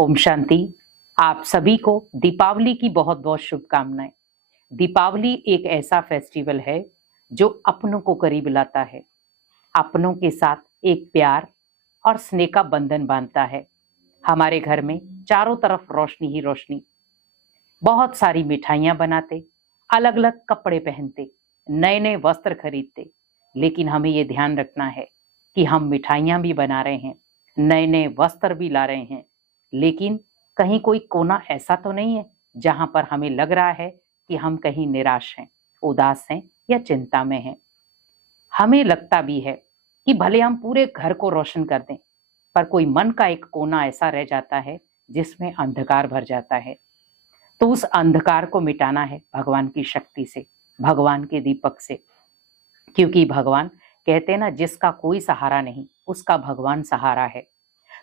ओम शांति। आप सभी को दीपावली की बहुत बहुत शुभकामनाएं। दीपावली एक ऐसा फेस्टिवल है जो अपनों को करीब लाता है, अपनों के साथ एक प्यार और स्नेह का बंधन बांधता है। हमारे घर में चारों तरफ रोशनी ही रोशनी, बहुत सारी मिठाइयां बनाते, अलग अलग कपड़े पहनते, नए नए वस्त्र खरीदते। लेकिन हमें ये ध्यान रखना है कि हम मिठाइयां भी बना रहे हैं, नए नए वस्त्र भी ला रहे हैं, लेकिन कहीं कोई कोना ऐसा तो नहीं है जहां पर हमें लग रहा है कि हम कहीं निराश हैं, उदास हैं या चिंता में हैं। हमें लगता भी है कि भले हम पूरे घर को रोशन कर दें, पर कोई मन का एक कोना ऐसा रह जाता है जिसमें अंधकार भर जाता है। तो उस अंधकार को मिटाना है भगवान की शक्ति से, भगवान के दीपक से। क्योंकि भगवान कहते हैं ना, जिसका कोई सहारा नहीं उसका भगवान सहारा है।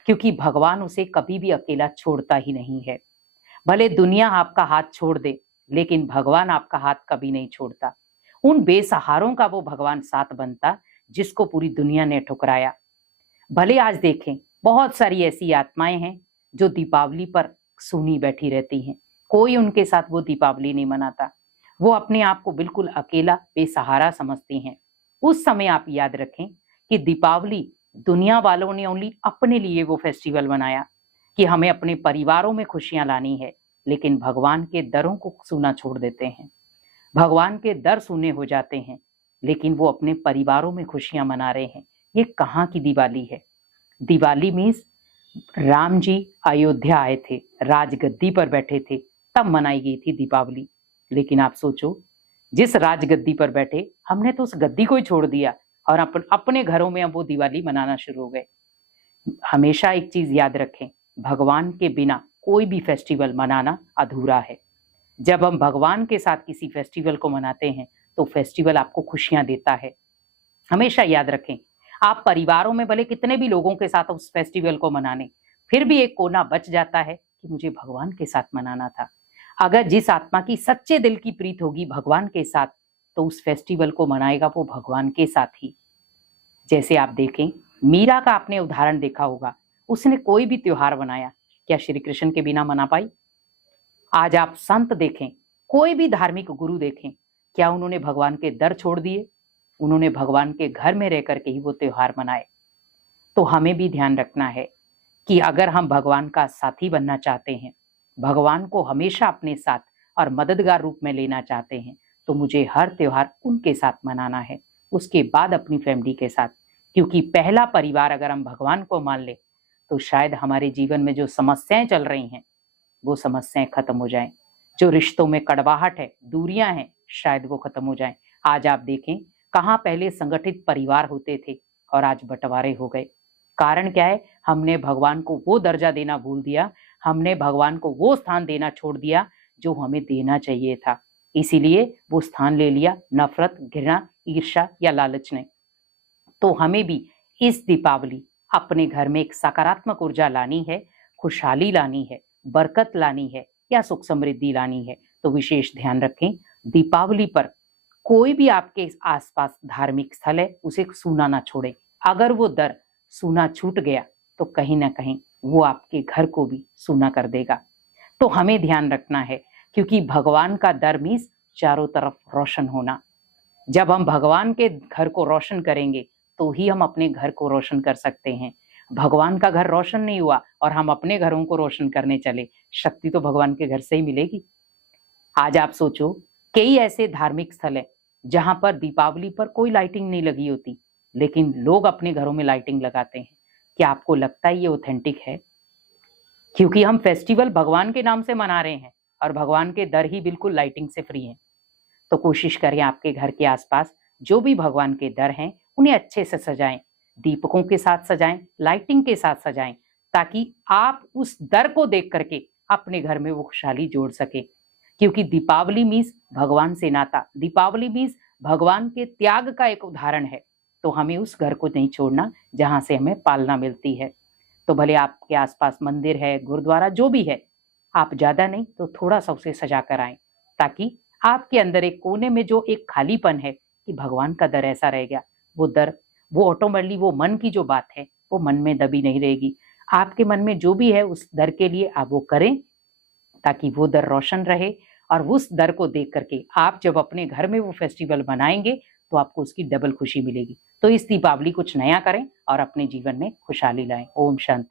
क्योंकि भगवान उसे कभी भी अकेला छोड़ता ही नहीं है। भले दुनिया आपका हाथ छोड़ दे, लेकिन भगवान आपका हाथ कभी नहीं छोड़ता। उन बेसहारों का वो भगवान साथ बनता जिसको पूरी दुनिया ने ठुकराया। भले आज देखें, बहुत सारी ऐसी आत्माएं हैं जो दीपावली पर सूनी बैठी रहती हैं, कोई उनके साथ वो दीपावली नहीं मनाता। वो अपने आप को बिल्कुल अकेला बेसहारा समझती हैं। उस समय आप याद रखें कि दीपावली दुनिया वालों ने ओनली अपने लिए वो फेस्टिवल बनाया कि हमें अपने परिवारों में खुशियां लानी है, लेकिन भगवान के दरों को सूना छोड़ देते हैं। भगवान के दर सूने हो जाते हैं, लेकिन वो अपने परिवारों में खुशियां मना रहे हैं। ये कहाँ की दिवाली है? दिवाली मीन्स राम जी अयोध्या आए थे, राजगद्दी पर बैठे थे, तब मनाई गई थी दीपावली। लेकिन आप सोचो, जिस राजगद्दी पर बैठे हमने तो उस गद्दी को ही छोड़ दिया और अपने घरों में अब वो दिवाली मनाना शुरू हो गए। हमेशा एक चीज याद रखें, भगवान के बिना कोई भी फेस्टिवल मनाना अधूरा है। जब हम भगवान के साथ किसी फेस्टिवल को मनाते हैं तो फेस्टिवल आपको खुशियां देता है। हमेशा याद रखें, आप परिवारों में भले कितने भी लोगों के साथ उस फेस्टिवल को मनाने, फिर भी एक कोना बच जाता है कि मुझे भगवान के साथ मनाना था। अगर जिस आत्मा की सच्चे दिल की प्रीत होगी भगवान के साथ, तो उस फेस्टिवल को मनाएगा वो भगवान के साथ ही। जैसे आप देखें, मीरा का आपने उदाहरण देखा होगा, उसने कोई भी त्योहार बनाया, क्या श्री कृष्ण के बिना मना पाई? आज आप संत देखें, कोई भी धार्मिक गुरु देखें, क्या उन्होंने भगवान के दर छोड़ दिए? उन्होंने भगवान के घर में रह करके ही वो त्योहार मनाए। तो हमें भी ध्यान रखना है कि अगर हम भगवान का साथी बनना चाहते हैं, भगवान को हमेशा अपने साथ और मददगार रूप में लेना चाहते हैं, तो मुझे हर त्योहार उनके साथ मनाना है, उसके बाद अपनी फैमिली के साथ। क्योंकि पहला परिवार अगर हम भगवान को मान ले, तो शायद हमारे जीवन में जो समस्याएं चल रही हैं वो समस्याएं खत्म हो जाएं। जो रिश्तों में कड़वाहट है, दूरियां हैं, शायद वो खत्म हो जाएं। आज आप देखें, कहाँ पहले संगठित परिवार होते थे और आज बंटवारे हो गए। कारण क्या है? हमने भगवान को वो दर्जा देना भूल दिया, हमने भगवान को वो स्थान देना छोड़ दिया जो हमें देना चाहिए था। इसीलिए वो स्थान ले लिया नफरत, घृणा, ईर्ष्या या लालच ने। तो हमें भी इस दीपावली अपने घर में एक सकारात्मक ऊर्जा लानी है, खुशहाली लानी है, बरकत लानी है या सुख समृद्धि लानी है। तो विशेष ध्यान रखें, दीपावली पर कोई भी आपके आसपास धार्मिक स्थल है उसे सूना ना छोड़े। अगर वो दर सूना छूट गया तो कहीं ना कहीं वो आपके घर को भी सूना कर देगा। तो हमें ध्यान रखना है, क्योंकि भगवान का दर मीन्स चारों तरफ रोशन होना। जब हम भगवान के घर को रोशन करेंगे तो ही हम अपने घर को रोशन कर सकते हैं। भगवान का घर रोशन नहीं हुआ और हम अपने घरों को रोशन करने चले, शक्ति तो भगवान के घर से ही मिलेगी। आज आप सोचो, कई ऐसे धार्मिक स्थल है जहां पर दीपावली पर कोई लाइटिंग नहीं लगी होती, लेकिन लोग अपने घरों में लाइटिंग लगाते हैं। क्या आपको लगता है ये ऑथेंटिक है? क्योंकि हम फेस्टिवल भगवान के नाम से मना रहे हैं और भगवान के दर ही बिल्कुल लाइटिंग से फ्री हैं। तो कोशिश करें आपके घर के आसपास जो भी भगवान के दर हैं उन्हें अच्छे से सजाएं, दीपकों के साथ सजाएं, लाइटिंग के साथ सजाएं, ताकि आप उस दर को देख करके अपने घर में वो खुशहाली जोड़ सके। क्योंकि दीपावली मीन्स भगवान से नाता, दीपावली मीन्स भगवान के त्याग का एक उदाहरण है। तो हमें उस घर को नहीं छोड़ना जहां से हमें पालना मिलती है। तो भले आपके आसपास मंदिर है, गुरुद्वारा जो भी है, आप ज्यादा नहीं तो थोड़ा सा उसे सजा कर आए, ताकि आपके अंदर एक कोने में जो एक खालीपन है कि भगवान का दर ऐसा रह गया, वो दर, वो ऑटोमेटिकली वो मन की जो बात है वो मन में दबी नहीं रहेगी। आपके मन में जो भी है उस दर के लिए आप वो करें, ताकि वो दर रोशन रहे। और उस दर को देख करके आप जब अपने घर में वो फेस्टिवल मनाएंगे तो आपको उसकी डबल खुशी मिलेगी। तो इस दीपावली कुछ नया करें और अपने जीवन में खुशहाली लाएं। ओम शांति।